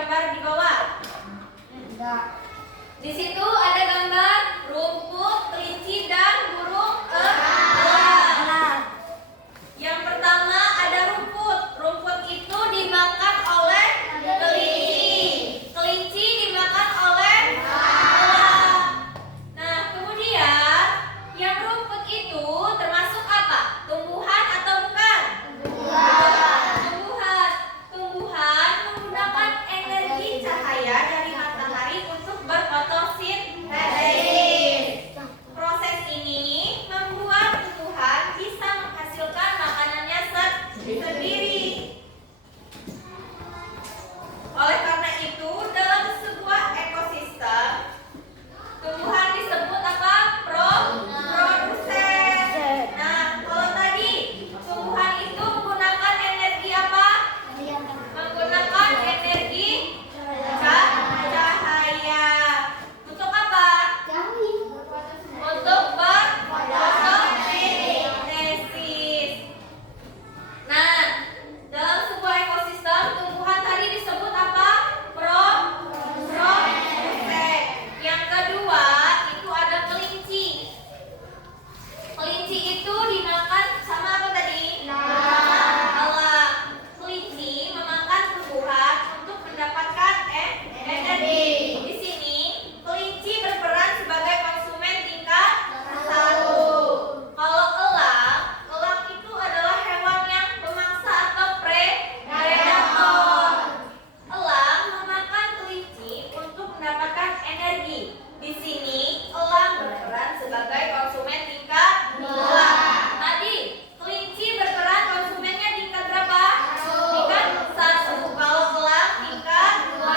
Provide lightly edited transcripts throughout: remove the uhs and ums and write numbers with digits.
gambar di bawah? Di situ ada gambar rumput, kelinci, dan burung elang. Yang pertama ada rumput. Rumput itu dimakan oleh kelinci. Kelinci dimakan oleh elang. Nah, kemudian yang rumput itu termasuk apa? Tumbuhan atau bukan? Tumbuhan. Tumbuhan menggunakan energi cahaya dari matahari untuk berfotosintesis. Proses ini membuat tumbuhan bisa menghasilkan makanannya sendiri. Oleh karena itu, dalam sebuah ekosistem, tumbuhan disebut apa? Produsen. Nah, kalau tadi tumbuhan itu menggunakan energi apa? Menggunakan energi cahaya. Untuk apa? Untuk berfotosintesis. Nah, dalam sebuah ekosistem, tumbuhan tadi disebut apa? Produsen. Yang kedua, itu ada kelinci. Kelinci itu dimakan sama apa tadi? Elang. Kelinci memakan tumbuhan untuk mendapatkan energi. Di sini, kelinci berperan sebagai konsumen tingkat 1. Kalau elang itu adalah hewan yang pemangsa atau predator. Elang memakan kelinci untuk mendapatkan energi. Di sini, elang berperan sebagai konsumen tingkat 2. Tadi, kelinci berperan konsumennya tingkat berapa? Tingkat 1. Kalau elang tingkat 2.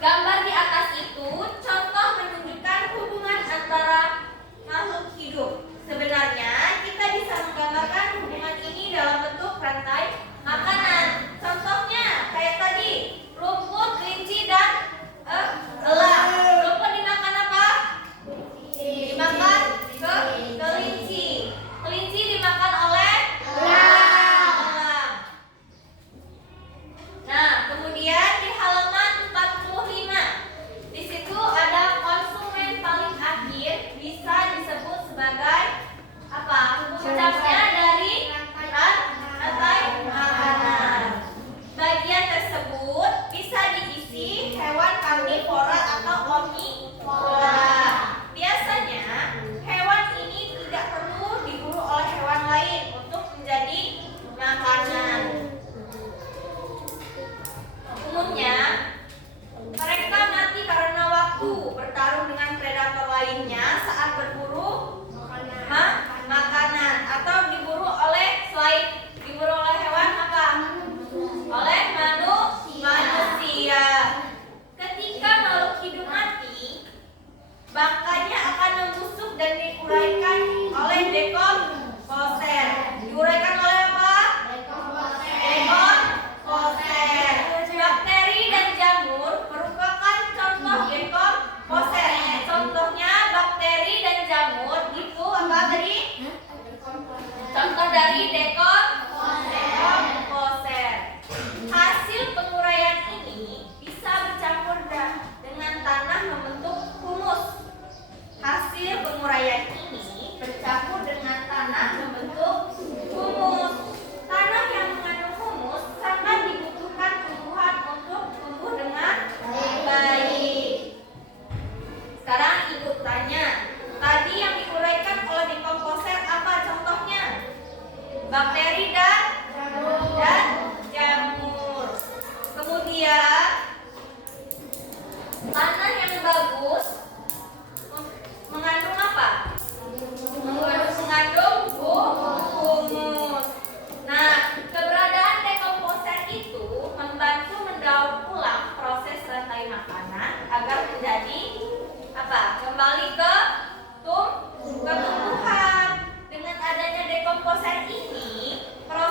Gambar di atas itu contoh menunjukkan hubungan antara makhluk hidup. Sebenarnya kita bisa menggambarkan hubungan ini dalam bentuk rantai makanan. Contohnya kayak tadi, rumput, kelinci, dan elang. Rumput dimakan apa? Dimakan kelinci. Kelinci dimakan oleh elang. Nah, kemudian di halaman 45, di situ ada konsumen paling akhir, bisa disebut sebagai apa? Puncaknya dari rantai makanan. Bagian tersebut bisa diisi hewan karnivora atau omnivora. Biasanya hewan ini tidak perlu diburu oleh hewan lain untuk menjadi makanan. Umumnya, mereka mati karena waktu bertarung dengan predator lainnya saat berburu makanan atau diburu oleh hewan apa? Oleh manusia. Ketika makhluk hidup mati, bangkainya akan membusuk dan diuraikan oleh dekomposer. Diuraikan oleh apa? Dekomposer. Bakteri dan jamur merupakan contoh dekomposer. Contohnya bakteri dan jamur itu apa tadi? Contoh dari dekomposer. Hasil penguraian ini bisa bercampur dengan tanah membentuk humus. Hasil penguraian ini bercampur dengan tanah membentuk humus. Tanah yang mengandung humus sangat dibutuhkan tumbuhan untuk tumbuh dengan baik. Sekarang ibu tanya, tadi yang diuraikan oleh dekomposer apa contohnya? Bakteri dan jamur. Kemudian tanah yang bagus mengandung apa? Mengandung humus. Nah, keberadaan dekomposer itu membantu mendaur ulang proses rantai makanan agar menjadi apa? Kembali ke tumbuhan. Dengan adanya dekomposer ini, proses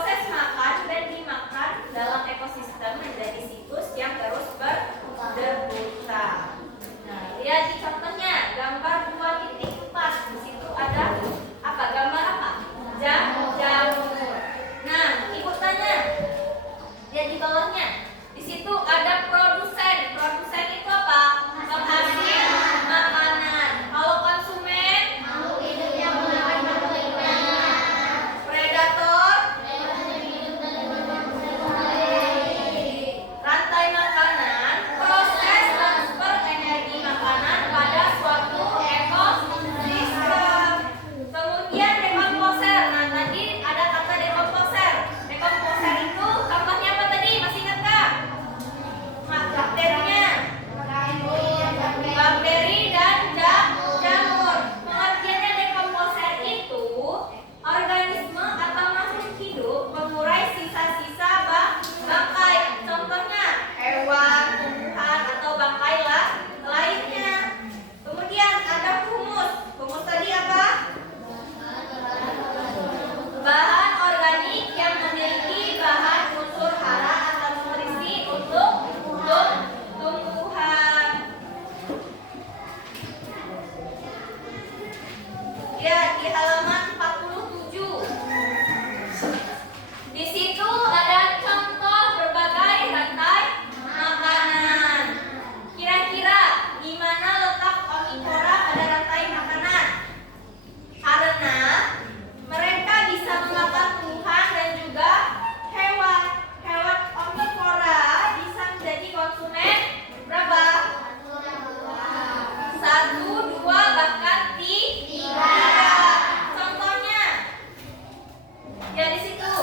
Ya di situ.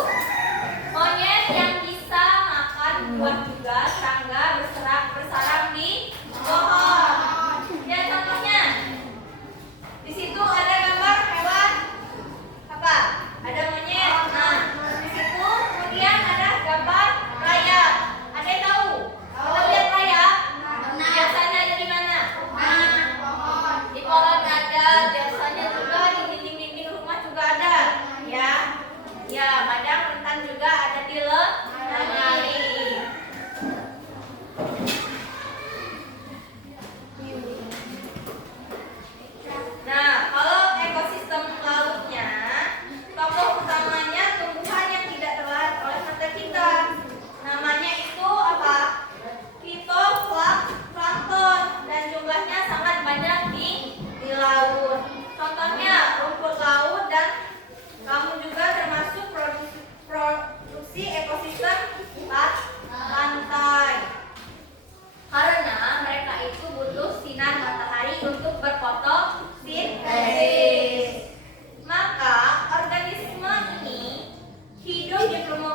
Monyet yang bisa makan buah juga, serangga bersarang di pohon. Ya contohnya. Di situ ada gambar hewan apa? Ada monyet. Nah, di situ kemudian ada gambar rayap. Ada yang tahu? Kalau lihat rayap, biasanya ada di mana? Di pohon ada, biasanya juga di dinding-dinding rumah juga ada. Ya, ya, madang rentan juga ada di lemari. Nah, kalau ekosistem lautnya, tokoh utamanya tumbuhan yang tidak terlihat oleh mata kita. Namanya itu apa? Fitoplankton, dan jumlahnya sangat banyak di laut. Contohnya rumput laut, dan kamu juga termasuk produksi ekosistem pantai. Karena mereka itu butuh sinar matahari untuk berfotosintesis. Maka organisme ini hidup di permukaan